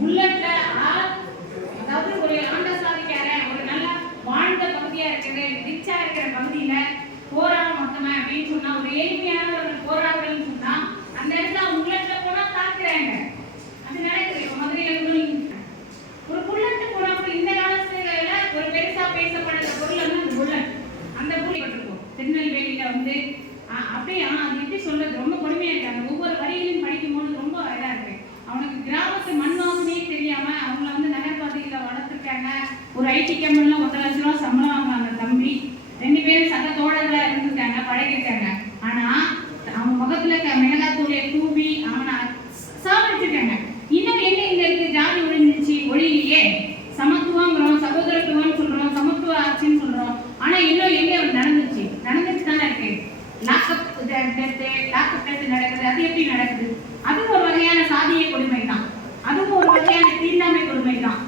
புல்லட்ல அதாவது ஒரு ஆண்ட சாதிக்கார ஒரு நல்ல வாழ்ந்த பகுதியா இருக்கிற ரிச்சா இருக்கிற பகுதியில போராட மொத்தமா அப்படின்னு சொன்னா ஒரு ஏழ்மையானவர்கள் போராடுறதுன்னு சொன்னா அந்த இடத்துல அவங்க புல்லட்ல போனா தாக்குறாங்க. அது நடக்குது. இப்ப மதுரையில ஒரு புல்லட் போறப்ப இந்த காலத்துல ஒரு பெருசா பேசப்படுற பொருள் வந்து அந்த புல்லட். அந்த புல்லட் இருக்கும் திருநெல்வேலியில வந்து அப்படியே அது எப்படி சொல்றது ரொம்ப கொடுமையா இருக்கு. அந்த ஒவ்வொரு வரிகளையும் படிக்கும் போது ரொம்ப இதா இருக்கு. அவனுக்கு கிராமத்து மண்வாசமே தெரியாம அவங்கள வந்து நகர்பகுதியில வளர்த்துருக்காங்க. ஒரு ஐடி கம்பெனில 1,00,000 ரூபாய் சம்பளம் வாங்குறாங்க தம்பி. 2 பேரும் சக தோழர்களா இருந்திருக்காங்க, பழகிருக்காங்க. ஆனா அவன் முகத்துல மிளகாத்தூளை தூவி அவனை சாப்பிட்டுருக்காங்க. இன்னும் எங்க இங்க இருக்கு ஜாதி ஒழிஞ்சிச்சு ஒழியிலேயே. சமத்துவங்கிறோம், சகோதரத்துவம்னு சொல்றோம், சமத்துவ ஆட்சின்னு சொல்றோம். ஆனா இன்னும் எங்க நடந்துச்சு தானே இருக்கு. லாக்அப் டெத் நடக்குது. அது எப்படி நடக்குது? அதுவும் ஒரு வகையான சாதிய கொடுமை தான். அதுவும் ஒரு வகையான தீண்டாமை கொடுமை தான்.